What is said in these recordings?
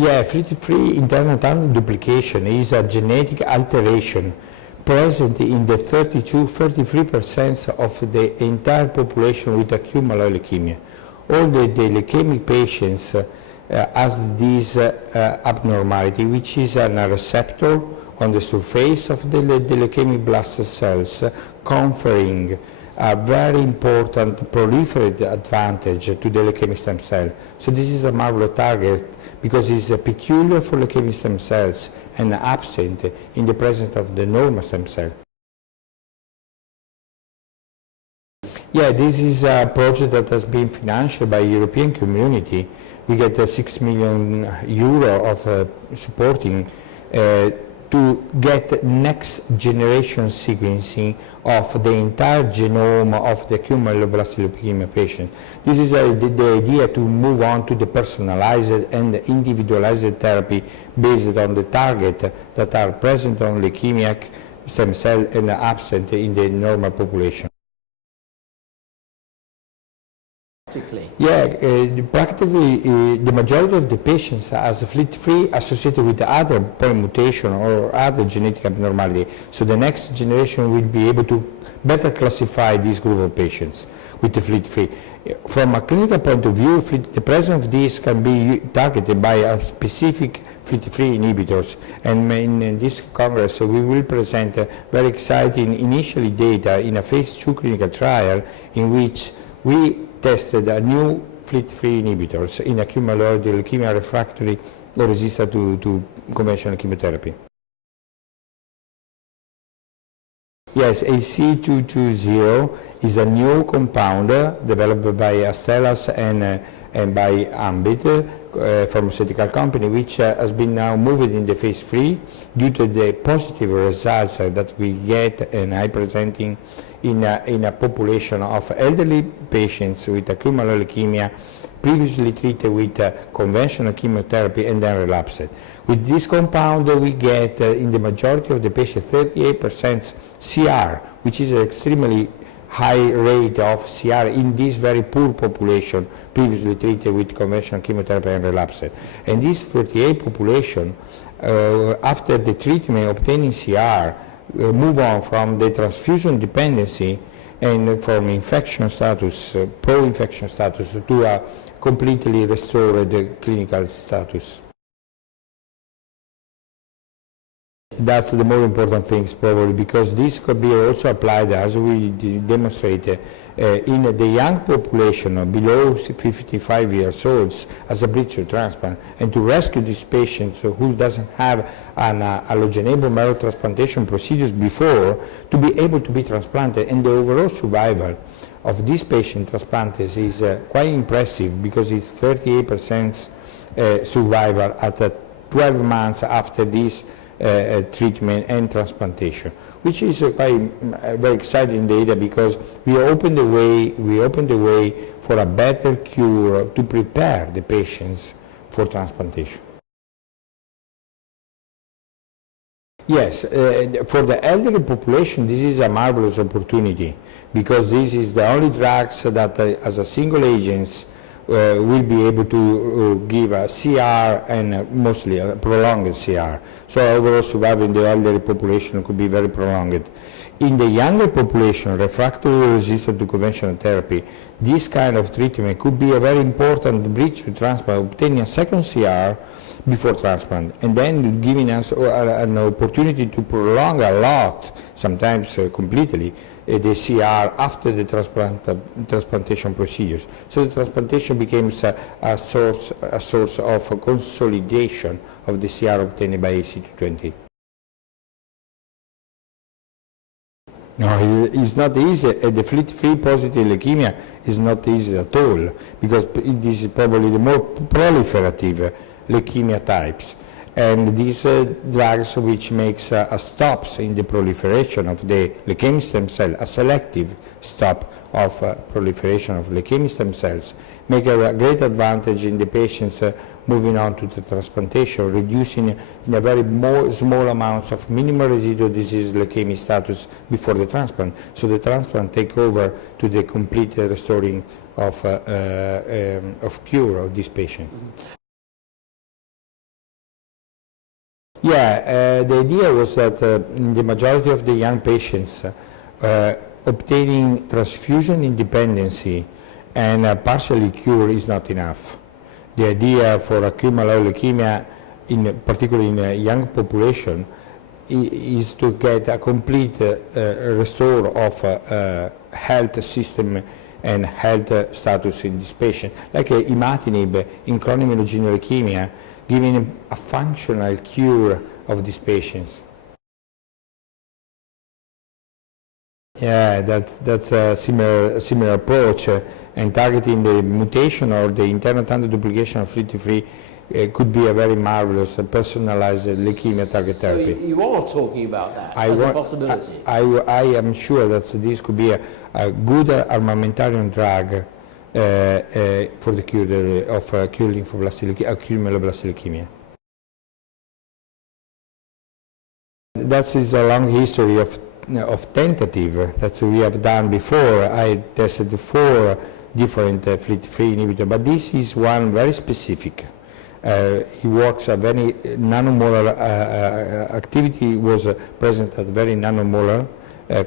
Yeah, FLT3 internal tunnel duplication is a genetic alteration present in the 32-33% of the entire population with acute myeloid leukemia. All the leukemic patients has this abnormality, which is a receptor on the surface of the leukemic blast cells, conferring a very important proliferative advantage to the leukemic stem cell. So this is a marvelous target because it's peculiar for leukemic stem cells and absent in the presence of the normal stem cell. Yeah, this is a project that has been financed by European community. We get €6 million of supporting to get next generation sequencing of the entire genome of the acute myeloblast leukemia patient. This is the idea to move on to the personalized and individualized therapy based on the target that are present on leukemic stem cell and absent in the normal population. Yeah, practically the majority of the patients has FLT3 associated with other point mutation or other genetic abnormality. So the next generation will be able to better classify this group of patients with the FLT3. From a clinical point of view, the presence of this can be targeted by a specific FLT3 inhibitors. And in this Congress, we will present very exciting initially data in a phase 2 clinical trial in which we tested a new FLT3 inhibitors in acute myeloid leukemia refractory or resistant to conventional chemotherapy. Yes, AC220 is a new compound developed by Astellas and by Ambit, pharmaceutical company, which has been now moved in the phase 3 due to the positive results that we get and I presenting in a population of elderly patients with acute myeloid leukemia previously treated with conventional chemotherapy and then relapsed. With this compound we get in the majority of the patients 38% CR, which is an extremely high rate of CR in this very poor population previously treated with conventional chemotherapy and relapsed. And this 38 population, after the treatment obtaining CR, move on from the transfusion dependency and from infection status, pro-infection status, to a completely restored clinical status. That's the more important things probably, because this could be also applied, as we demonstrated, in the young population below 55 years old as a bridge to transplant, and to rescue these patients who doesn't have an allogeneic bone marrow transplantation procedures before, to be able to be transplanted. And the overall survival of this patient transplanted is quite impressive, because it's 38% survival at 12 months after this treatment and transplantation, which is very exciting data, because we open the way for a better cure to prepare the patients for transplantation. Yes, for the elderly population this is a marvelous opportunity, because this is the only drugs that as a single agent will be able to give a CR and mostly a prolonged CR. So overall survival in the elderly population could be very prolonged. In the younger population, refractory or resistant to conventional therapy, this kind of treatment could be a very important bridge to transplant, obtaining a second CR before transplant, and then giving us an opportunity to prolong a lot, sometimes completely, the CR after the transplantation procedures. So the transplantation becomes a source of consolidation of the CR obtained by AC220. No, it's not easy. The FLT3 positive leukemia is not easy at all, because this is probably the more proliferative leukemia types. And these drugs which makes stops in the proliferation of the leukemic stem cell, a selective stop of proliferation of leukemic stem cells, make a great advantage in the patients moving on to the transplantation, reducing in a very small amounts of minimal residual disease leukemia status before the transplant. So the transplant take over to the complete restoring of cure of this patient. Yeah, the idea was that in the majority of the young patients, obtaining transfusion independency and partially cure is not enough. The idea for acute myeloid leukemia, particularly in a young population, is to get a complete restore of health system and health status in this patient, like Imatinib in chronic myelogenous leukemia, giving a functional cure of these patients. Yeah, that's a similar approach, and targeting the mutation or the internal tandem duplication of FLT3 could be a very marvelous personalized leukemia target therapy. So you are talking about that as a possibility? I am sure that this could be a good armamentarium drug for the cure of acute myeloblast leukemia. That is a long history of tentative that we have done before. I tested 4 different FLT3 inhibitors, but this is one very specific. It works a very nanomolar activity, was present at very nanomolar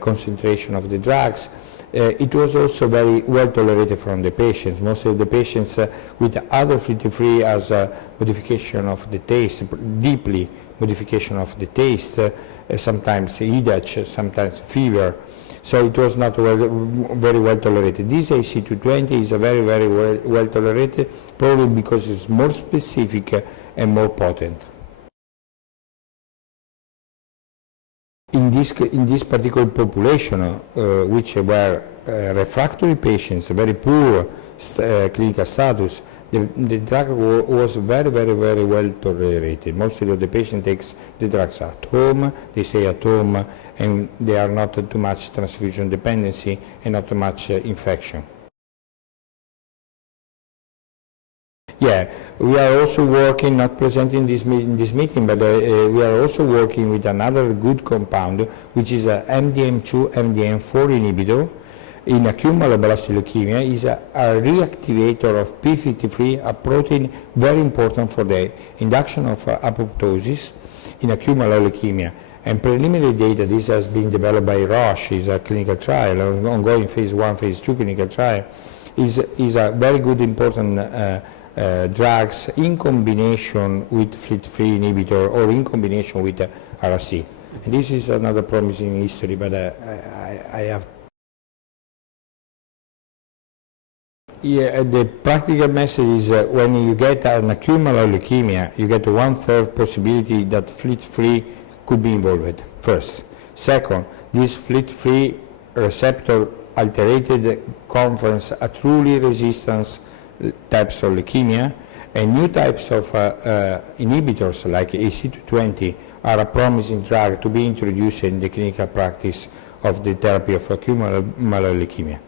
concentration of the drugs. It was also very well tolerated from the patients. Most of the patients with other FLT3 as a modification of the taste, deeply modification of the taste, sometimes headache, sometimes fever. So it was not very well tolerated. This AC220 is a very well tolerated, probably because it's more specific and more potent. In this particular population, which were refractory patients, very poor clinical status, the drug was very well tolerated. Most of the patient takes the drugs at home, they stay at home, and they are not too much transfusion dependency and not too much infection. Yeah, we are also working, not presenting in this meeting, but we are also working with another good compound, which is a MDM2, MDM4 inhibitor in acute myeloid leukemia. Is a reactivator of p53, a protein very important for the induction of apoptosis in acute myeloid leukemia. And preliminary data, this has been developed by Roche, is a clinical trial, an ongoing phase 1, phase 2 clinical trial, is a very good important drugs in combination with FLT3 inhibitor or in combination with RC. And this is another promising history, but I have. Yeah, the practical message is when you get an acute myeloid leukemia, you get 1/3 possibility that FLT3 could be involved, first. Second, this FLT3 receptor alterated conference a truly resistance types of leukemia, and new types of inhibitors like AC220 are a promising drug to be introduced in the clinical practice of the therapy of acute myeloid leukemia.